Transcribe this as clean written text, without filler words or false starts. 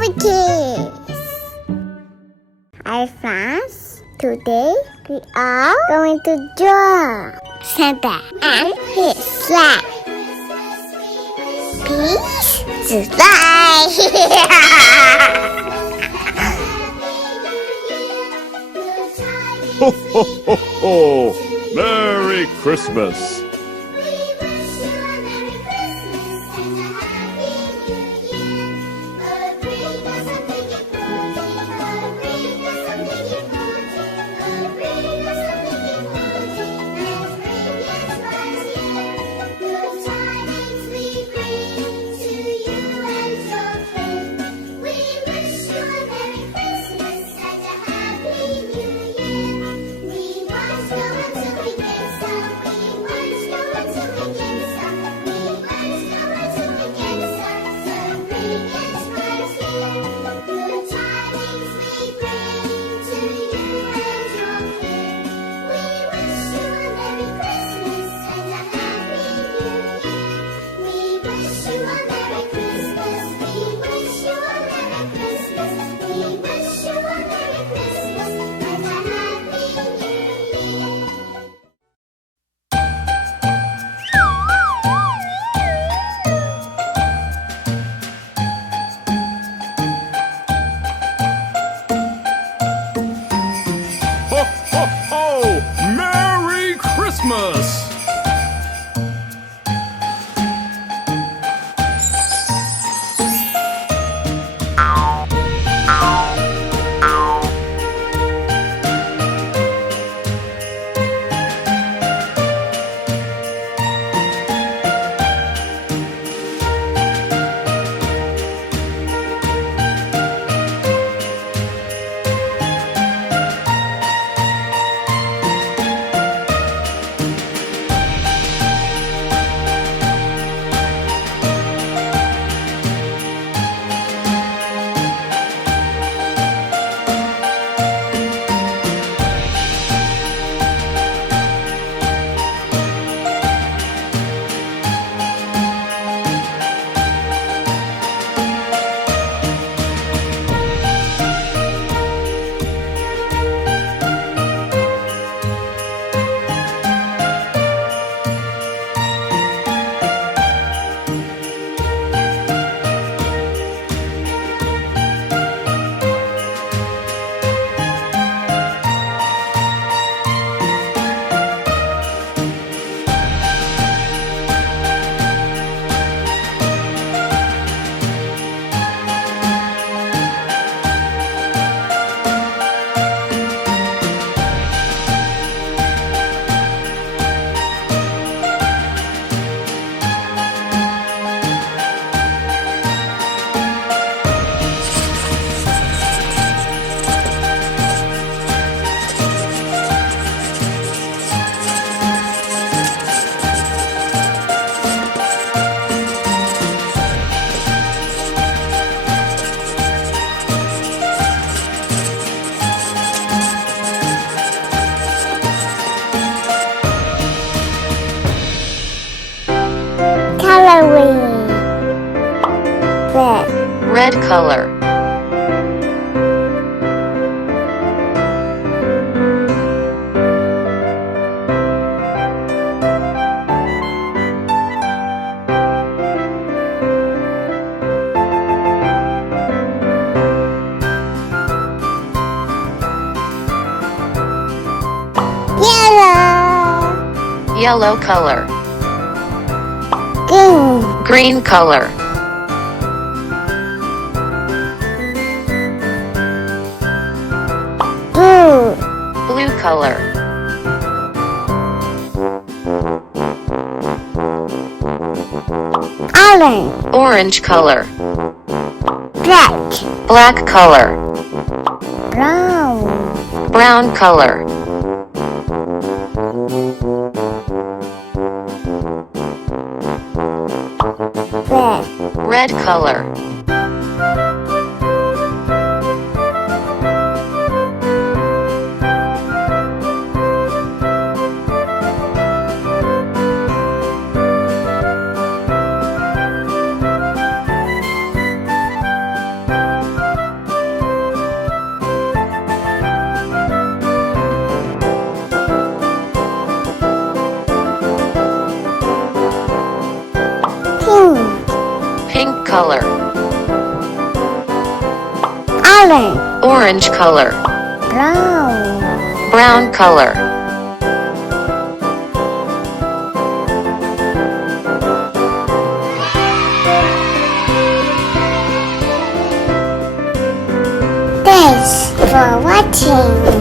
Merry Kids! Hi friends, today we are going to draw Santa and his sleigh. Peace to sleigh! Ho, ho, ho, ho! Merry Christmas! Ho, ho, ho! Merry Christmas! Coloring. Red. Red color. Yellow. Yellow color. Green. Green color. Blue. Blue color. Orange. Orange color. Black. Black color. Brown. Brown color. Red. Red color. color. Orange. Orange color. Brown. Brown color. Thanks for watching.